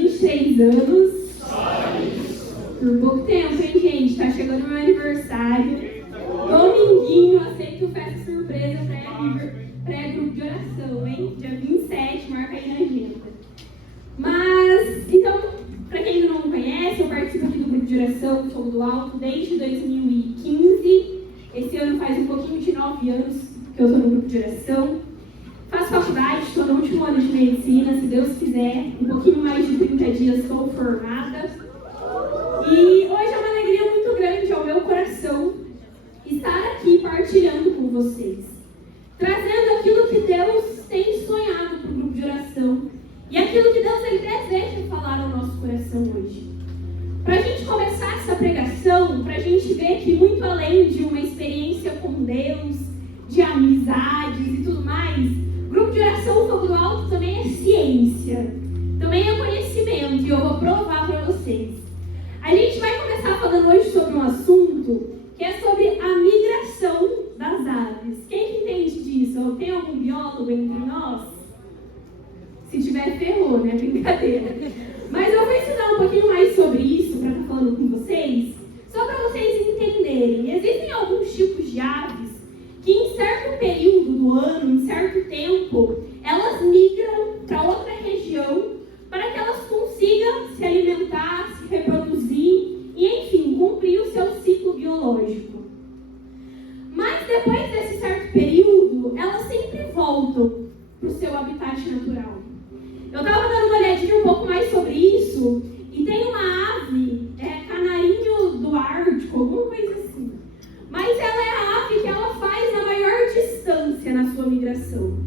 23 anos. Por pouco tempo, hein, gente? Tá chegando meu aniversário. Dominguinho, aceito festa surpresa pré-grupo de oração, hein? Dia 27, marca aí na agenda. Mas, então, pra quem ainda não me conhece, eu participo aqui do grupo de oração do Fogo do Alto desde 2015. Esse ano faz um pouquinho de 9 anos que eu tô no grupo de oração. Faço faculdade, estou no último ano de medicina, se Deus quiser, um pouquinho mais de 30 dias estou formada. E hoje é uma alegria muito grande ao meu coração estar aqui partilhando com vocês, trazendo aquilo que Deus tem sonhado para o grupo de oração e aquilo que Deus ele deseja falar ao nosso coração hoje. Para a gente começar essa pregação, para a gente ver que muito além de uma experiência com Deus, de amizades e tudo mais, grupo de oração Fogo do Alto também é ciência, também é conhecimento, e eu vou provar para vocês. A gente vai começar falando hoje sobre um assunto que é sobre a migração das aves. Quem que entende disso? Tem algum biólogo entre nós? Se tiver, ferrou, né? Brincadeira. Mas eu vou ensinar um pouquinho mais sobre isso para estar falando com vocês, só para vocês entenderem. Existem alguns tipos de aves que em certo período do ano, em certo tempo, elas migram para outra região para que elas consigam se alimentar, se reproduzir e, enfim, cumprir o seu ciclo biológico. Mas depois desse certo período, elas sempre voltam para o seu habitat natural. Eu estava dando uma olhadinha um pouco mais sobre isso e tem uma ave, canarinho do Ártico, alguma coisa assim. Mas ela é a ave que ela faz na maior distância na sua migração.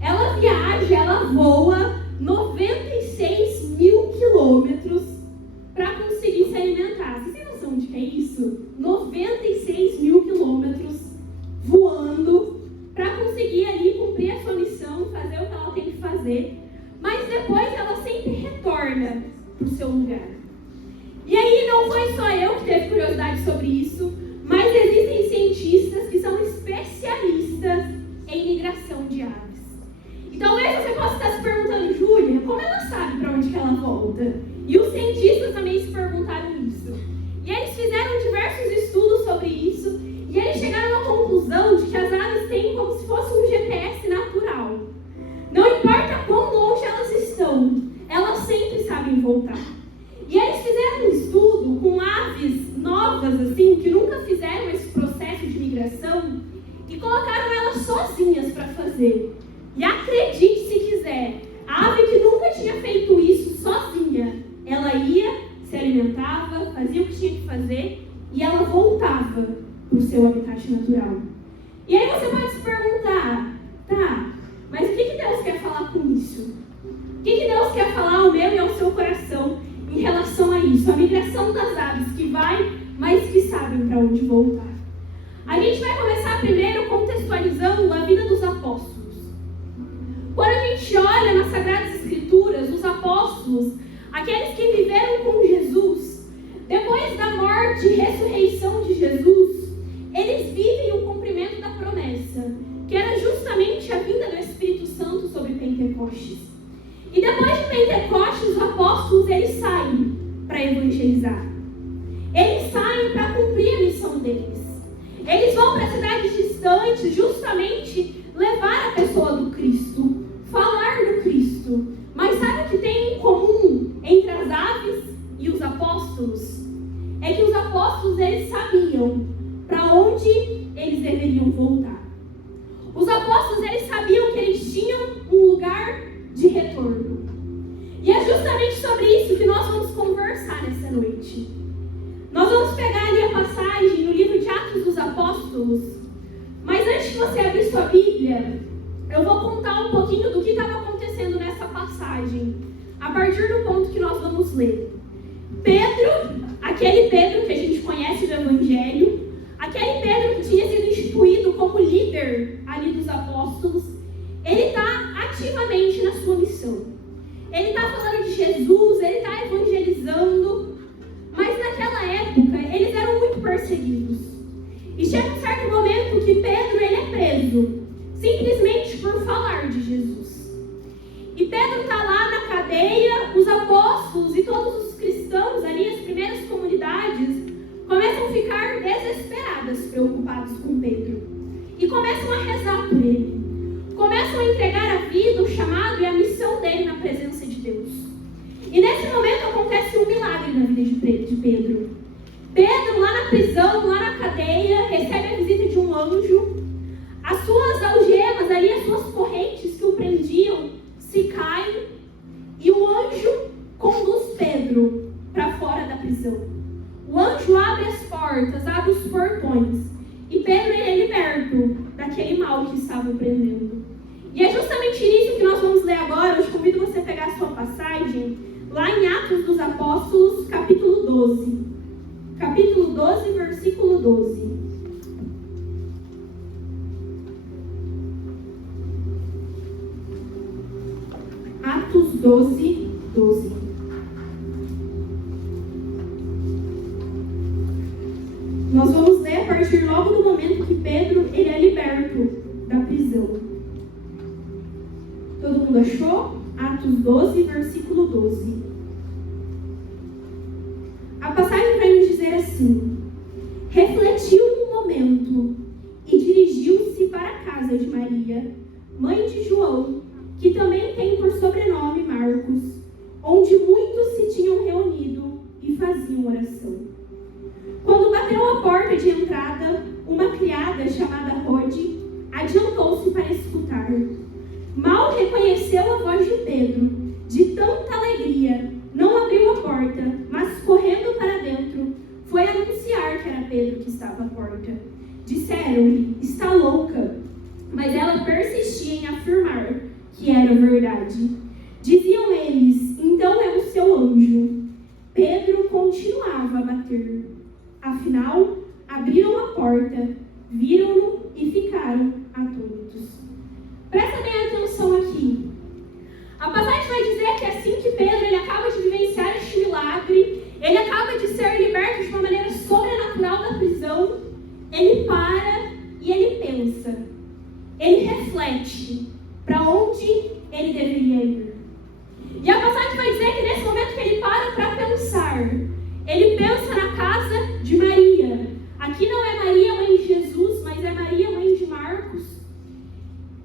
Ela viaja, ela voa 96 mil quilômetros para conseguir se alimentar. Vocês têm noção de que é isso? 96 mil quilômetros voando para conseguir ali cumprir a sua missão, fazer o que ela tem que fazer. Mas depois ela sempre retorna para o seu lugar. E aí não foi só eu que teve curiosidade sobre isso, mas existem cientistas que são especialistas em migração de aves. E talvez você possa estar se perguntando, Júlia, como ela sabe para onde que ela volta? E os cientistas também se perguntaram isso. E eles fizeram diversos estudos sobre isso, e eles chegaram à conclusão de que as aves têm como se fosse um GPS natural. Não importa quão longe elas estão, elas sempre sabem voltar. E eles fizeram um estudo com aves novas, assim, que nunca fizeram esse processo de migração, e colocaram elas sozinhas para fazer. E acredite se quiser, a ave que nunca tinha feito isso sozinha, ela ia, se alimentava, fazia o que tinha que fazer, e ela voltava para o seu habitat natural. E aí você pode se perguntar, tá, mas o que Deus quer falar com isso? O que Deus quer falar ao meu e ao seu coração em relação a isso? A migração das aves que vai, mas que sabem para onde voltar. A gente vai começar primeiro contextualizando a vida dos apóstolos. Quando a gente olha nas Sagradas Escrituras, os apóstolos, aqueles que viveram com Jesus, depois da morte e ressurreição de Jesus, eles vivem o cumprimento da promessa, que era justamente a vinda do Espírito Santo sobre Pentecostes. E depois de Pentecostes, os apóstolos eles saem para evangelizar. Eles saem para cumprir a missão deles. Eles vão para cidades distantes justamente levar a pessoa do Cristo, falar do Cristo. Mas sabe o que tem em comum entre as aves e os apóstolos? É que os apóstolos eles sabiam para onde eles deveriam voltar. Os apóstolos eles sabiam que eles tinham um lugar de retorno. E é justamente sobre isso que nós vamos conversar nessa noite. Nós vamos pegar ali a passagem no livro de Atos dos Apóstolos. Mas antes de você abrir sua Bíblia, eu vou contar um pouquinho do que estava acontecendo nessa passagem, a partir do ponto que nós vamos ler. Pedro, aquele Pedro que a gente conhece do Evangelho, aquele Pedro que tinha sido instituído como líder ali dos apóstolos, ele está ativamente na sua missão. Ele está falando de Jesus, ele está evangelizando, mas naquela época eles eram muito perseguidos. E chega um certo momento que Pedro ele é preso, simplesmente por falar de Jesus. E Pedro está lá na cadeia, os apóstolos desesperadas, preocupados com Pedro. E começam a rezar por ele. Começam a entregar a vida, o chamado e a missão dele na presença de Deus. E nesse momento acontece um milagre na vida de Pedro. Pedro, lá na prisão, lá na cadeia, recebe a visita de um anjo. As suas algemas ali, as suas correntes que o prendiam, se caem. E o anjo conduz Pedro para fora da prisão. O anjo abre as portas, abre os portões. E Pedro é liberto daquele mal que estava o prendendo. E é justamente nisso que nós vamos ler agora. Eu te convido você a pegar a sua passagem lá em Atos dos Apóstolos, capítulo 12. Capítulo 12, versículo 12. Atos 12, 12. Nós vamos ler a partir logo do momento que Pedro ele é liberto da prisão. Todo mundo achou? Atos 12, versículo 12. A passagem vai nos dizer assim: refletiu um momento e dirigiu-se para a casa de Maria, mãe de João, que também tem por sobrenome Marcos, onde muitos se tinham reunido e faziam oração. Quando bateu a porta de entrada, uma criada chamada Rode adiantou-se para escutar. Mal reconheceu a voz de Pedro, de tanta alegria, não abriu a porta, mas correndo para dentro, foi anunciar que era Pedro que estava à porta. Disseram-lhe: está louca, mas ela persistia em afirmar que era verdade. Diziam eles: então é o seu anjo. Pedro continuava a bater. Afinal, abriram a porta, viram-no e ficaram atônitos. Presta bem atenção aqui. A passagem vai dizer que assim que Pedro ele acaba de vivenciar este milagre, ele acaba de ser liberto de uma maneira sobrenatural da prisão, ele para e ele pensa. Ele reflete para onde ele deveria ir. E a passagem vai dizer que nesse momento que ele para pensar, ele pensa na casa de Maria. Aqui não é Maria, mãe de Jesus, mas é Maria, mãe de Marcos.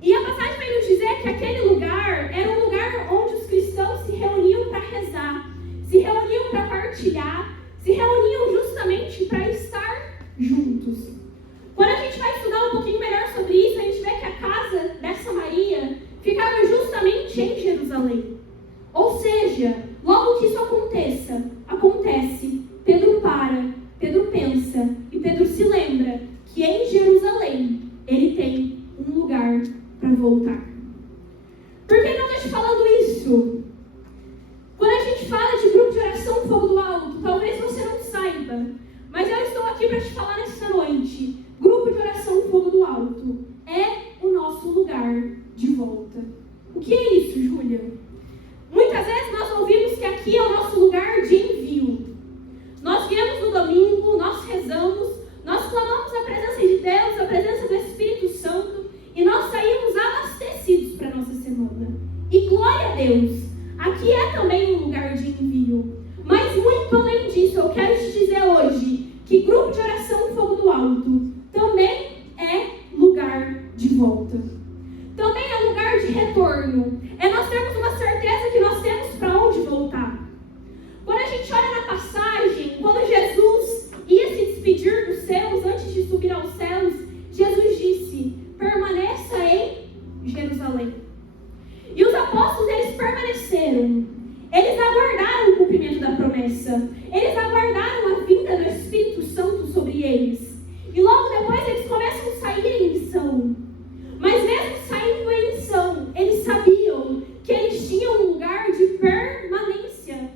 E a passagem vai nos dizer que aquele lugar era um lugar onde os cristãos se reuniam para rezar, se reuniam para partilhar, se reuniam justamente para estar juntos. Quando a gente vai estudar um pouquinho melhor sobre isso, a gente vê que a casa dessa Maria ficava justamente em Jerusalém. Ou seja, logo que isso acontece, Pedro para, Pedro pensa e Pedro se lembra que em Jerusalém ele tem um lugar para voltar. Por que não estou te falando isso? Quando a gente fala de grupo de oração Fogo do Alto, talvez você não saiba, mas eu estou aqui para te falar nessa noite. Grupo de oração Fogo do Alto é o nosso lugar de volta. O que é isso, Júlia? Muitas vezes nós ouvimos que aqui é o nosso lugar de envio. Nós viemos no domingo, nós rezamos, nós clamamos a presença de Deus, a presença do Espírito Santo, e nós saímos abastecidos para a nossa semana. E glória a Deus, aqui é também um lugar de envio. Mas muito além disso, eu quero te dizer hoje que grupo de oração Fogo do Alto também é lugar de volta. Também é lugar de retorno. É nós termos uma certeza que nós temos para onde voltar. Quando a gente olha na passagem, quando Jesus ia se despedir dos céus, antes de subir aos céus, Jesus disse: permaneça em Jerusalém. E os apóstolos, eles permaneceram. Eles aguardaram o cumprimento da promessa. Eles aguardaram a vinda do Espírito Santo sobre eles. E logo depois eles começam a sair em missão. Mas mesmo saindo em missão, eles sabiam que eles tinham um lugar de permanência.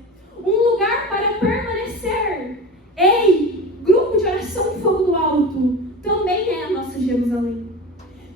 Um lugar para permanecer. Ei, grupo de oração Fogo do Alto também é a nossa Jerusalém.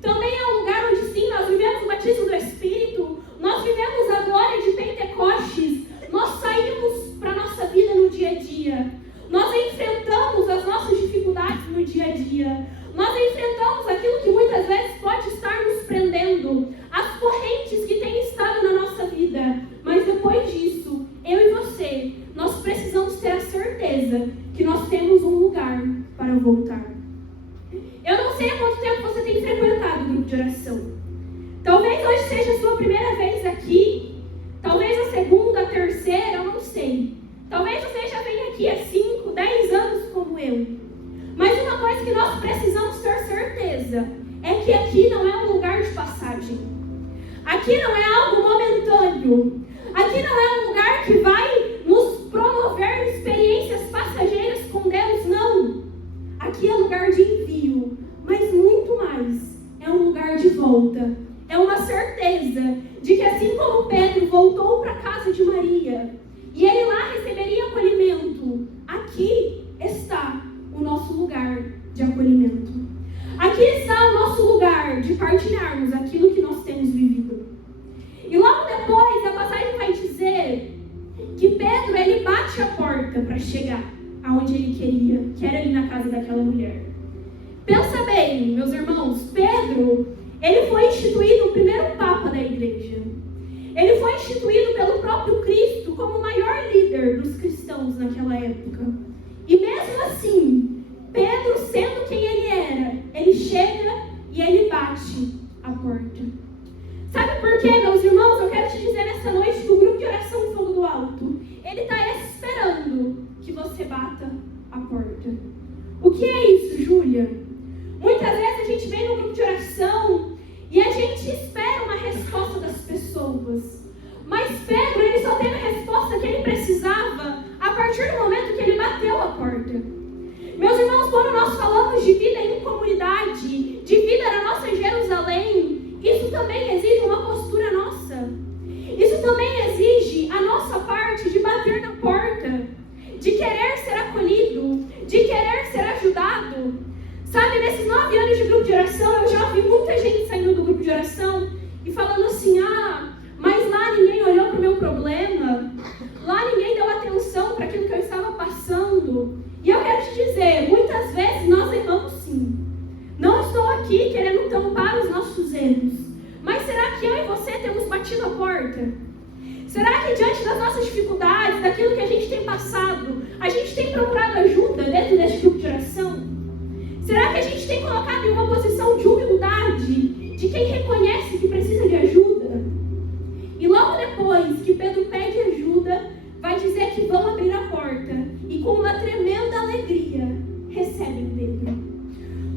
Também é um lugar onde sim, nós vivemos o batismo do Espírito, nós vivemos a glória de Pentecostes, nós saímos para a nossa vida no dia a dia, nós enfrentamos as nossas dificuldades no dia a dia, nós enfrentamos aquilo que muitas vezes pode estar nos prendendo, as correntes que têm estado na nossa vida, mas depois disso, eu e você, nós precisamos ter a certeza que nós temos um lugar para voltar. Eu não sei há quanto tempo você tem frequentado o grupo de oração. Talvez hoje seja a sua primeira vez aqui, talvez a segunda, a terceira, eu não sei. Talvez você já venha aqui há 5, 10 anos como eu. Mas uma coisa que nós precisamos ter certeza é que aqui não é um lugar de passagem. Aqui não é algo momentâneo. Aqui não é um lugar que vai nos promover experiências passageiras com Deus, não. Aqui é lugar de envio, mas muito mais. É um lugar de volta. É uma certeza de que assim como Pedro voltou para a casa de Maria, e ele lá receberia acolhimento, aqui está o nosso lugar de acolhimento. Aqui está o nosso lugar de partilharmos aquilo que nós temos vivido. E logo depois, a passagem vai dizer que Pedro, ele bate a porta para chegar aonde ele queria, que era ali na casa daquela mulher. Pensa bem, meus irmãos, Pedro, ele foi instituído o primeiro papa da igreja. Ele foi instituído pelo próprio Cristo como o maior líder dos cristãos naquela época. E mesmo assim, Pedro, sendo quem ele era, ele chega e ele bate a porta. Sabe por quê, meus irmãos? Eu quero te dizer nessa noite que o grupo de oração Fogo do Alto, ele está esperando que você bata a porta. O que é isso, Júlia? Muitas vezes a gente vem no grupo de oração e a gente espera uma resposta das pessoas. Mas Pedro, ele só teve a resposta que ele precisava a partir do momento que ele bateu a porta. Meus irmãos, quando nós falamos de vida em comunidade, de vida na nossa Jerusalém, isso também exige uma postura nossa. Isso também exige a nossa parte de bater na porta, de querer ser acolhido, de querer ser ajudado. Sabe, nesses 9 anos de grupo de oração, eu já vi muita gente saindo do grupo de oração e falando assim, mas lá ninguém olhou para o meu problema, lá ninguém deu atenção para aquilo que eu estava passando. E eu quero te dizer, muitas vezes nós erramos sim. Não estou aqui querendo tampar os nossos erros, mas será que eu e você temos batido a porta? Será que diante das nossas dificuldades, daquilo que a gente tem passado, a gente tem procurado ajuda dentro desse grupo de oração? Será que a gente tem colocado em uma posição de humildade, de quem reconhece que precisa de ajuda? E logo depois que Pedro pede ajuda, vai dizer que vão abrir a porta e com uma tremenda alegria recebem Pedro.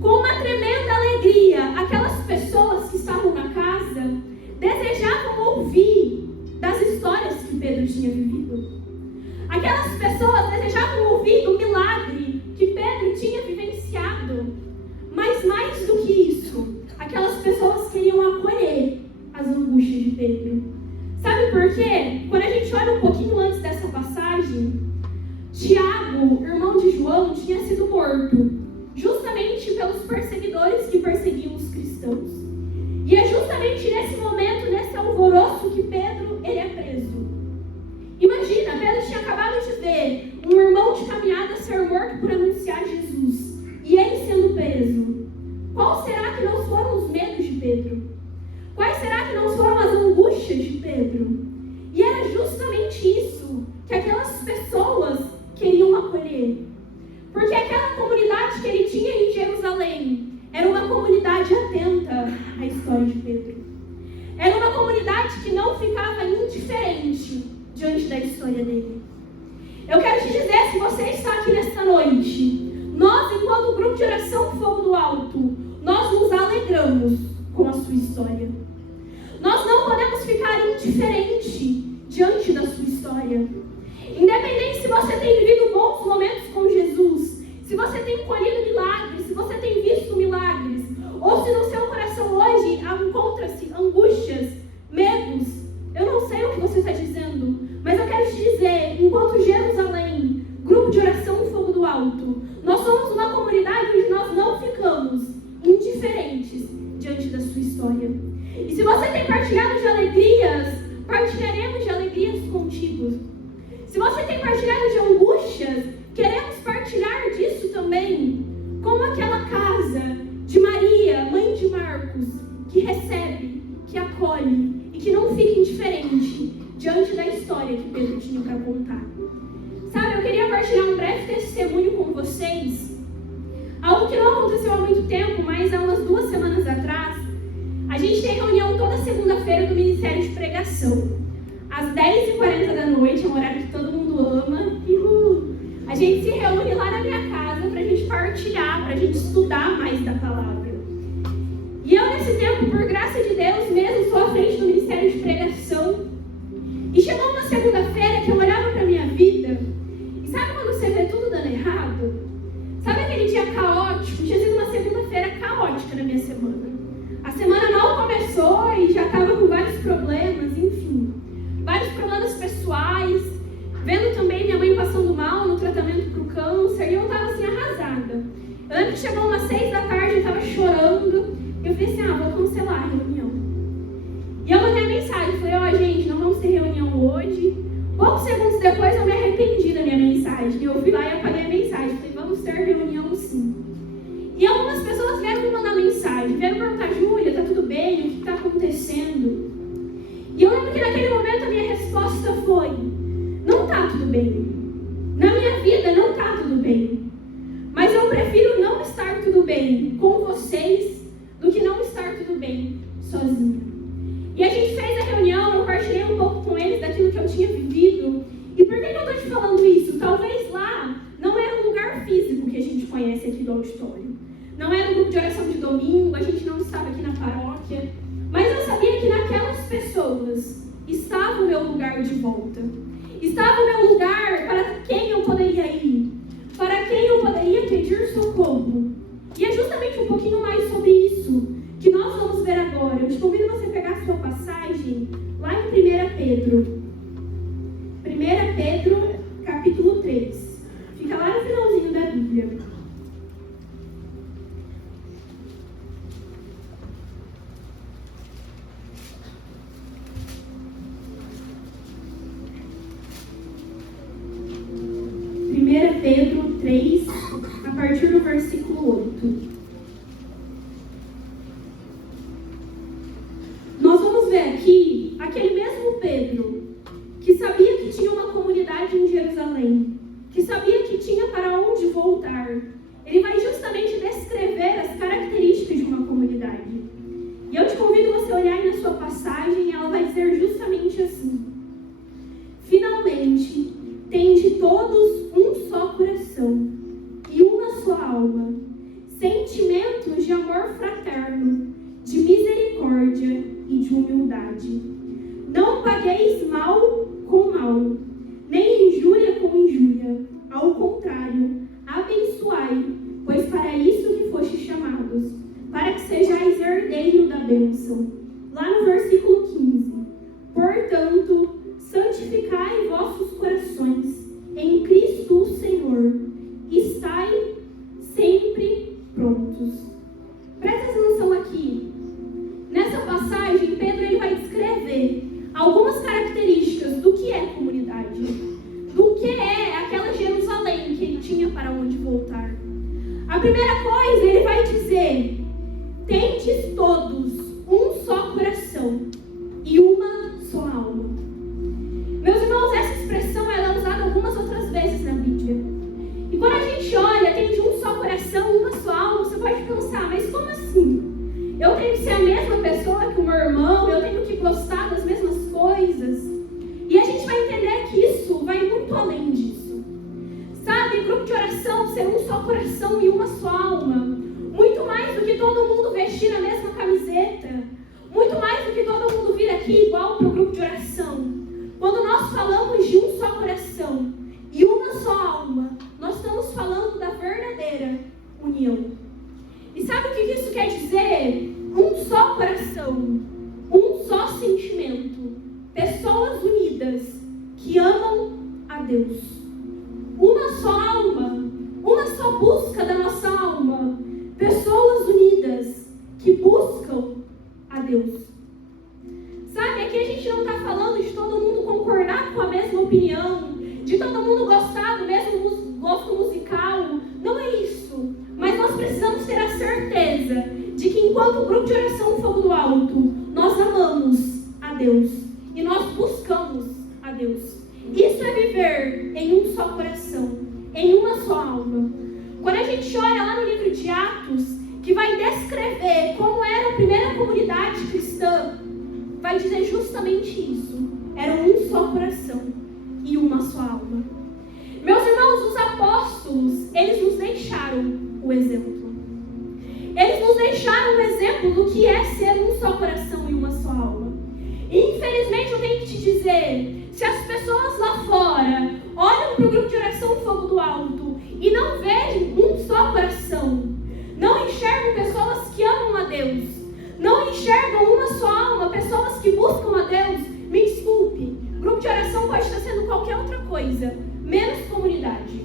Com uma tremenda alegria, aquelas pessoas que estavam na casa desejavam ouvir das histórias que Pedro tinha vivido. Aquelas pessoas desejavam ouvir do milagre que Pedro tinha vivenciado. Mas mais do que isso, aquelas pessoas queriam acolher as angústias de Pedro. Sabe por quê? Quando a gente olha um pouquinho antes dessa passagem, Tiago, irmão de João, tinha sido morto, justamente pelos perseguidores que perseguiam os cristãos. E é justamente nesse momento, nesse alvoroço, que Pedro ele é preso. Imagina, Pedro tinha acabado de ver um irmão de caminhada ser morto por anunciar Jesus, e ele sendo preso. Qual será que não foram os medos de Pedro? Quais será que não foram as angústias de Pedro? E era justamente isso que aquelas pessoas queriam acolher. Porque aquela comunidade que ele tinha em Jerusalém era uma comunidade atenta à história de Pedro. Era uma comunidade que não ficava indiferente diante da história dele. Eu quero te dizer, se você está aqui nesta noite, nós, enquanto grupo de oração Fogo do Alto, nós nos alegramos com a sua história. Nós não podemos ficar indiferente diante da sua história. Independente se você tem vivido bons momentos com Jesus, se você tem colhido milagres, se você tem visto milagres, ou se no seu coração hoje encontra-se angústias, medos, eu não sei o que você está dizendo, mas eu quero te dizer, enquanto Jerusalém, grupo de oração Fogo do Alto, nós somos uma comunidade onde nós não ficamos indiferentes diante da sua história. E se você tem partilhado de alegrias, partilharemos de alegrias contigo. Se você tem partilhado de angústias, queremos partilhar disso também. Como aquela casa de Maria, mãe de Marcos, que recebe, que acolhe e que não fica indiferente diante da história que Pedro tinha para contar. Sabe, eu queria partilhar um breve testemunho com vocês. Algo que não aconteceu há muito tempo, mas há umas 2 semanas atrás, a gente tem reunião toda segunda-feira do Ministério de Pregação. Às 10h40 da noite, é um horário que todo mundo ama. A gente se reúne lá na minha casa para a gente partilhar, para a gente estudar mais da palavra. E eu, nesse tempo, por graça de Deus, mesmo sou à frente do Ministério de Pregação. E chegou uma segunda-feira que eu olhava para a minha vida, e sabe quando você vê tudo dando errado? Sabe aquele dia caótico? Tinha sido uma segunda-feira caótica na minha semana. A semana mal começou e já estava com vários problemas, enfim. Vários problemas pessoais. Vendo também minha mãe passando mal no tratamento para o câncer. E eu estava assim, arrasada. Eu lembro que chegou umas 6 da tarde, eu estava chorando. E eu falei assim, vou cancelar a reunião. E eu mandei a mensagem. Falei, gente, não vamos ter reunião hoje. Poucos segundos depois eu me arrependi da minha mensagem. Eu fui lá e apaguei a mensagem. Falei, vamos ter reunião sim. E algumas pessoas vieram me mandar mensagem. Vieram perguntar, Júlia, tá tudo bem? O que está acontecendo? E eu lembro que naquele momento a minha resposta foi, não tá tudo bem. Na minha vida não tá tudo bem. Mas eu prefiro não estar tudo bem com vocês do que não estar tudo bem sozinha. E a gente fez a reunião, eu partilhei um pouco com eles daquilo que eu tinha vivido. E por que eu estou te falando isso? Talvez lá não era um lugar físico que a gente conhece aqui do auditório. Não era um grupo de oração de domingo, a gente não estava aqui na paróquia. Mas eu sabia que naquelas pessoas estava o meu lugar de volta. Estava o meu lugar para quem eu poderia ir. Para quem eu poderia pedir socorro. E é justamente um pouquinho mais sobre isso que nós vamos ver agora. Eu te convido você a pegar a sua passagem lá em 1 Pedro. 1 Pedro, capítulo 3. Fica lá no finalzinho da Bíblia. Pedro 3, a partir do versículo 8. Nós vamos ver aqui aquele mesmo Pedro que sabia que tinha uma comunidade em Jerusalém, que sabia que tinha para onde voltar. Ele vai justamente descrever as características de uma comunidade. E eu te convido você a olhar aí na sua passagem, ela vai dizer justamente assim: finalmente, tende todos um só coração e uma só alma, sentimentos de amor fraterno, de misericórdia e de humildade. Não pagueis mal com mal, nem injúria com injúria. Ao contrário, abençoai, pois para isso que fostes chamados, para que sejais herdeiro da bênção. Lá no versículo 15. Portanto, santificai vossos corações em Cristo o Senhor, e estai sempre prontos. Presta atenção aqui. Nessa passagem, Pedro ele vai descrever algumas características do que é comunidade, do que é aquela Jerusalém que ele tinha para onde voltar. A primeira coisa, ele vai dizer: tendes todos um só coração e uma só alma. Meus irmãos, essa expressão ela é usada algumas outras vezes na Bíblia. E quando a gente olha, tem de um só coração, uma só alma, você pode pensar, mas como assim? Eu tenho que ser a mesma pessoa que o meu irmão, eu tenho que gostar das mesmas coisas. E a gente vai entender que isso vai muito além disso. Sabe, grupo de oração, ser um só coração e uma só alma. Muito mais do que todo mundo vestir a mesma camiseta. Muito mais do que todo mundo vir aqui igual para o grupo de oração. Quando nós falamos de um só coração e uma só alma, nós estamos falando da verdadeira união. E sabe o que isso quer dizer? Um só coração, um só sentimento, pessoas unidas que amam a Deus. Uma só alma, uma só busca da nossa alma, pessoas unidas que buscam a Deus. Sabe, aqui a gente não está falando de todo mundo concordar com a mesma opinião, de todo mundo gostar do mesmo gosto musical. Não é isso. Mas nós precisamos ter a certeza de que enquanto grupo de oração Fogo do Alto, nós amamos a Deus e nós buscamos a Deus. Isso é viver em um só coração, em uma só alma. Quando a gente olha lá no livro de Atos, que vai descrever como era a primeira comunidade cristã, vai dizer justamente isso. Era um só coração e uma só alma. Meus irmãos, os apóstolos, eles nos deixaram o exemplo. Eles nos deixaram o exemplo do que é ser um só coração e uma só alma. E infelizmente eu tenho que te dizer, se as pessoas lá fora olham para o grupo de oração Fogo do Alto e não veem um só coração, não enxergam pessoas que amam a Deus, não enxergam uma só alma, pessoas que buscam a Deus, me desculpe, grupo de oração pode estar sendo qualquer outra coisa, menos comunidade.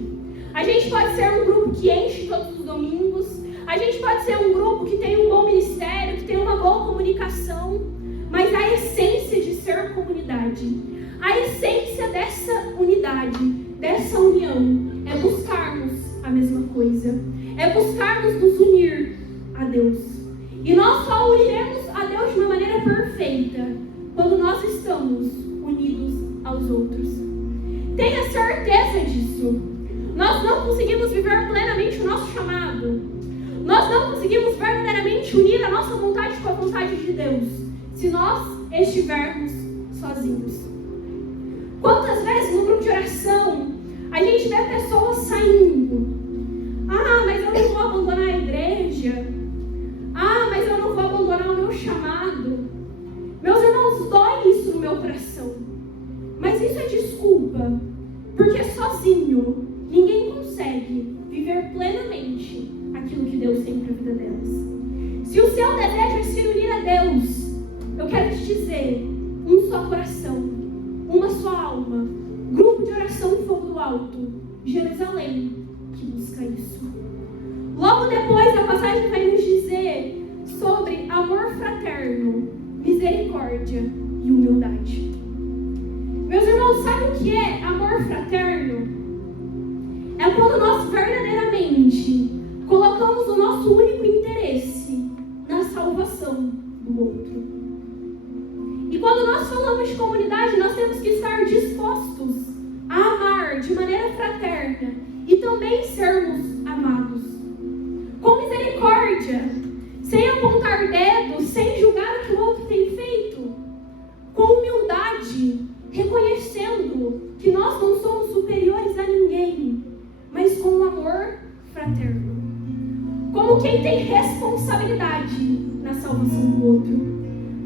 A gente pode ser um grupo que enche todos os domingos, a gente pode ser um grupo que tem um bom ministério, que tem uma boa comunicação, mas a essência de ser comunidade, a essência dessa unidade, dessa união, é buscarmos a mesma coisa, é buscarmos nos unir a Deus. E nós só uniremos a Deus de uma maneira perfeita quando nós estamos unidos aos outros. Tenha certeza disso. Nós não conseguimos viver plenamente o nosso chamado. Nós não conseguimos verdadeiramente unir a nossa vontade com a vontade de Deus se nós estivermos sozinhos. Quantas vezes no grupo de oração a gente vê pessoas saindo? Ah, mas eu não vou abandonar a igreja. Ah, mas eu não vou abandonar o meu chamado. Meus irmãos, dói isso no meu coração. Mas isso é desculpa, porque sozinho ninguém consegue viver plenamente aquilo que Deus tem para a vida delas. Se o seu desejo é se unir a Deus, eu quero te dizer, um só coração, uma só alma, grupo de oração Fogo do Alto, Jerusalém, que busca isso. Logo depois a passagem vai nos dizer sobre amor fraterno, misericórdia e humildade. Meus irmãos, sabe o que é amor fraterno? É quando nós verdadeiramente colocamos o nosso único interesse na salvação do outro. E quando nós falamos de comunidade, nós temos que estar dispostos a amar de maneira fraterna e também sermos amados. Com misericórdia, sem apontar dedos, sem julgar o que o outro tem feito. Com humildade, reconhecendo que nós não somos superiores a ninguém, mas com um amor fraterno. Como quem tem responsabilidade na salvação do outro.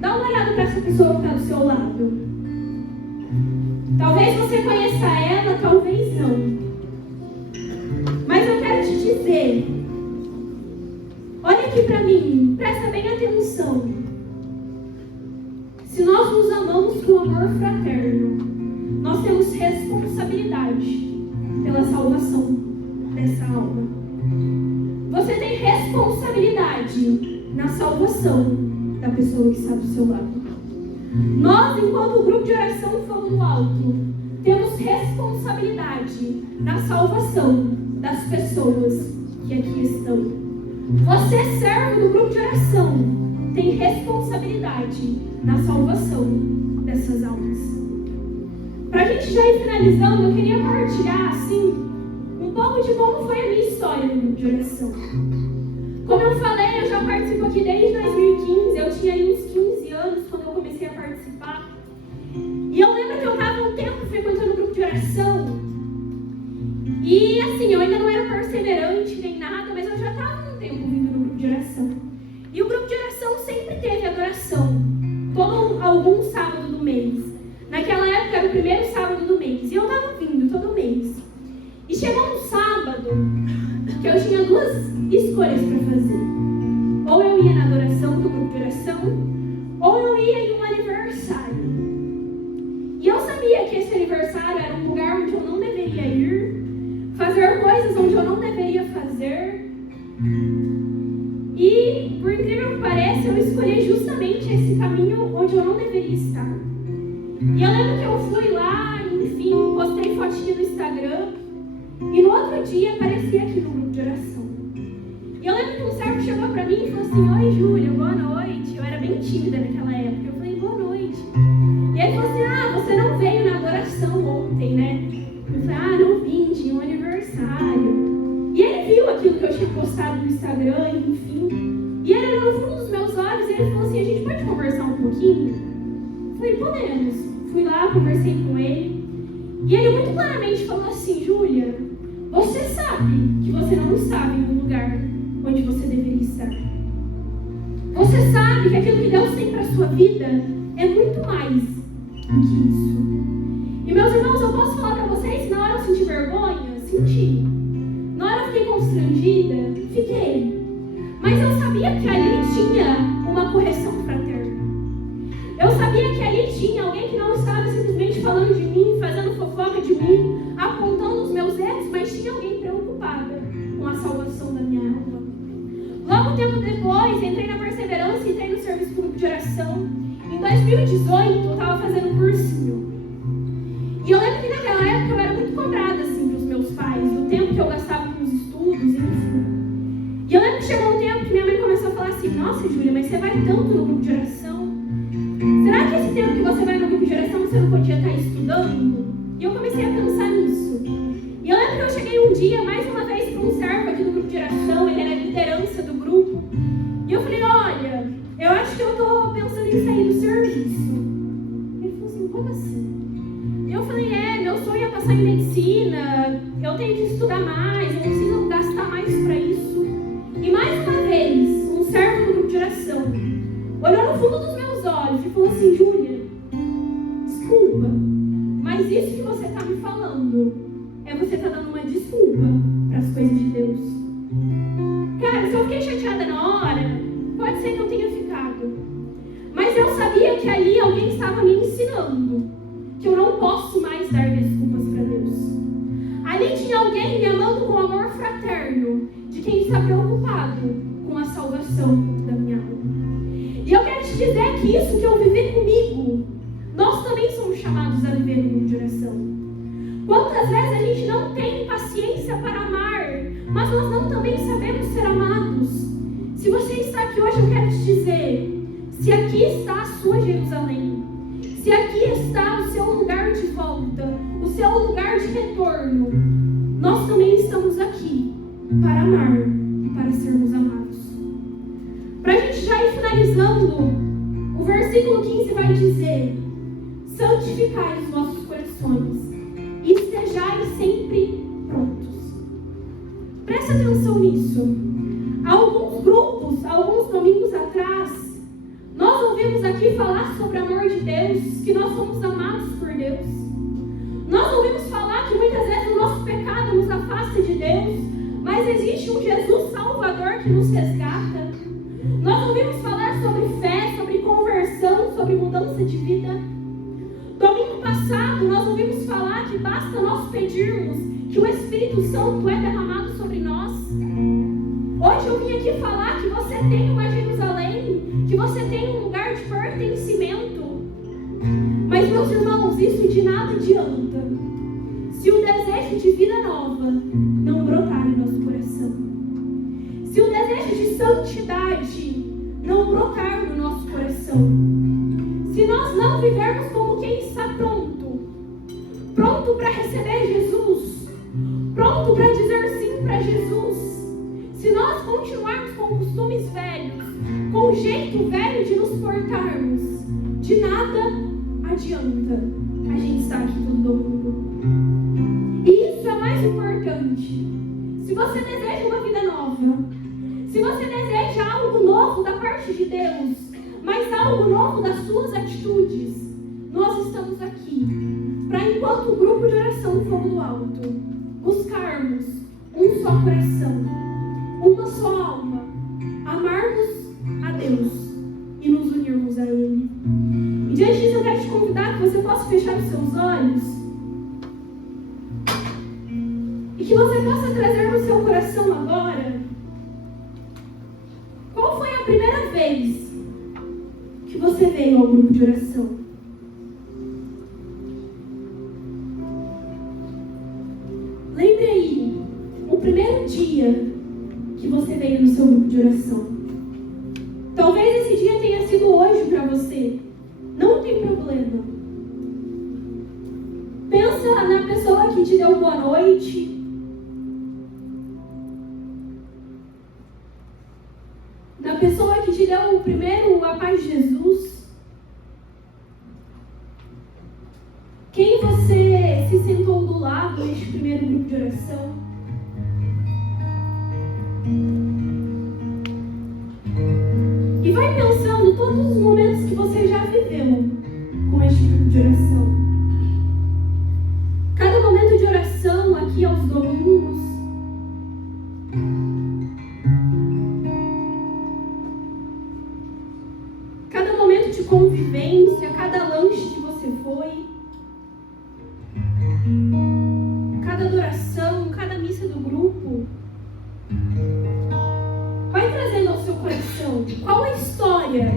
Dá uma olhada para essa pessoa que está do seu lado. Talvez você conheça ela, talvez não. Mas eu quero te dizer, olha aqui para mim, presta bem atenção. Se nós nos amamos com amor fraterno, nós temos responsabilidade pela salvação dessa alma. Você tem responsabilidade na salvação da pessoa que está do seu lado. Nós, enquanto grupo de oração Fogo do Alto, temos responsabilidade na salvação das pessoas que aqui estão. Você, servo do grupo de oração, tem responsabilidade na salvação dessas almas. Para a gente já ir finalizando, eu queria partilhar assim um pouco de como foi a minha história no grupo de oração. Como eu falei, eu já participo aqui desde 2015, eu tinha aí uns 15 anos quando eu comecei a participar. E eu lembro que eu estava um tempo frequentando o grupo de oração. E assim, eu ainda não era perseverante nem nada, mas eu já estava um tempo vindo no grupo de oração. E o grupo de oração sempre teve adoração, algum sábado do mês. Naquela época era o primeiro sábado do mês. E eu estava vindo todo mês. E chegou um sábado que eu tinha duas escolhas para fazer. Ou eu ia na adoração do grupo de oração, ou eu ia em um aniversário. E eu sabia que esse aniversário era um lugar onde eu não deveria ir, fazer coisas onde eu não deveria fazer. E, por incrível que pareça, eu escolhi justamente esse caminho onde eu não deveria estar. E eu lembro que eu fui lá, enfim, postei fotinha no Instagram, e no outro dia apareci aqui no grupo de oração. E eu lembro que um servo chegou pra mim e falou assim: oi, Júlia, boa noite. Eu era bem tímida naquela época. Eu falei: boa noite. E ele falou assim: você não veio na adoração ontem, né? Eu falei: não vim, tinha um aniversário. E ele viu aqui aquilo que eu tinha postado no Instagram, enfim. E ele olhou no fundo dos meus olhos e ele falou assim, a gente pode conversar um pouquinho? Eu falei, podemos. Fui lá, conversei com ele. E ele muito claramente falou assim, Júlia, você sabe que você não está em um lugar onde você deveria estar. Você sabe que aquilo que Deus tem para a sua vida é muito mais do que isso. E meus irmãos, eu posso falar para vocês, na hora eu senti vergonha? Senti. Na hora eu fiquei constrangida? Fiquei. Mas eu sabia que ali tinha uma correção fraterna. Eu sabia que ali tinha alguém que não estava simplesmente falando de mim, fazendo fofoca de mim, apontando os meus erros, mas tinha alguém preocupada com a salvação da minha alma. Logo um tempo depois, entrei na Perseverança, entrei no serviço público de oração. Em 2018, eu estava fazendo um cursinho. E eu lembro que naquela época eu era muito cobrada assim, pelos meus pais, do tempo que eu gastava com os estudos, enfim. E eu lembro que chegou um tempo que minha mãe começou a falar assim, nossa, Júlia, mas você vai tanto no grupo de oração? Será que esse tempo que você vai no grupo de oração você não podia estar estudando? E eu comecei a pensar nisso. E eu lembro que eu cheguei um dia, mais uma vez, para um servo aqui do grupo de oração, ele era a liderança do grupo. E eu falei, olha, eu acho que eu estou pensando em sair do serviço. Ele falou assim, como assim? E eu falei, meu sonho é passar em medicina, eu tenho que estudar mais, eu preciso gastar mais para isso. E mais uma vez, um servo do grupo de oração olhou no fundo dos meus olhos e falou assim, Júlia, desculpa, mas isso que você está me falando é você tá dando uma desculpa para as coisas de Deus. Cara, se eu fiquei chateada na hora, pode ser que eu tenha ficado. Mas eu sabia que ali alguém estava me ensinando que eu não posso mais dar desculpas para Deus. Ali tinha alguém me amando com amor fraterno, de quem está preocupado com a salvação da minha alma. E eu quero te dizer que isso que eu vivi comigo, nós também somos chamados a viver no mundo de oração. Quantas vezes a gente não tem paciência para amar, mas nós não também sabemos ser amados. Se você está aqui hoje, eu quero te dizer, se aqui está a sua Jerusalém, se aqui está o seu lugar de volta, o seu lugar de retorno, nós também estamos aqui para amar e para sermos amados. Para a gente já ir finalizando, o versículo 15 vai dizer, santificai os vossos corações e estejai sempre prontos. Presta atenção nisso. Alguns grupos, alguns domingos atrás, nós ouvimos aqui falar sobre o amor de Deus, que nós somos amados por Deus. Nós ouvimos falar que muitas vezes o nosso pecado nos afasta de Deus, mas existe um Jesus Salvador que nos resgata. Nós ouvimos falar sobre fé, sobre conversão, sobre mudança de vida. Domingo passado, nós ouvimos falar que basta nós pedirmos que o Espírito Santo é derramado sobre nós. Hoje eu vim aqui falar que você tem uma Jerusalém, que você tem um lugar de pertencimento. Mas, meus irmãos, isso de nada adianta se o desejo de vida nova não brotar em nosso coração. Se o desejo de santidade não brotar no nosso coração. Se nós não vivermos como quem está pronto para receber Jesus, pronto para dizer sim para Jesus, se nós continuarmos com costumes velhos, com o jeito velho de nos portarmos, de nada adianta a gente estar aqui todo domingo. E isso é mais importante. Se você deseja uma vida nova, se você deseja algo novo da parte de Deus, mas algo novo das suas atitudes, nós estamos aqui para, enquanto o grupo de oração Fogo do Alto, buscarmos um só coração, uma só alma, amarmos a Deus e nos unirmos a Ele. E diante disso eu quero te convidar que você possa fechar os seus olhos e que você possa trazer no seu coração agora qual foi a primeira vez que você veio ao grupo de oração. Lembre aí o primeiro dia que você veio no seu grupo de oração. Talvez esse dia tenha sido hoje para você. Não tem problema. Pensa na pessoa que te deu boa noite. primeiro a paz de Jesus? Quem você se sentou do lado neste primeiro grupo de oração? E vai pensando todos os momentos que você já viveu com este grupo de oração. Cada momento de oração aqui aos domingos, cada momento de convivência, cada lanche que você foi, cada adoração, cada missa do grupo, vai trazendo ao seu coração qual a história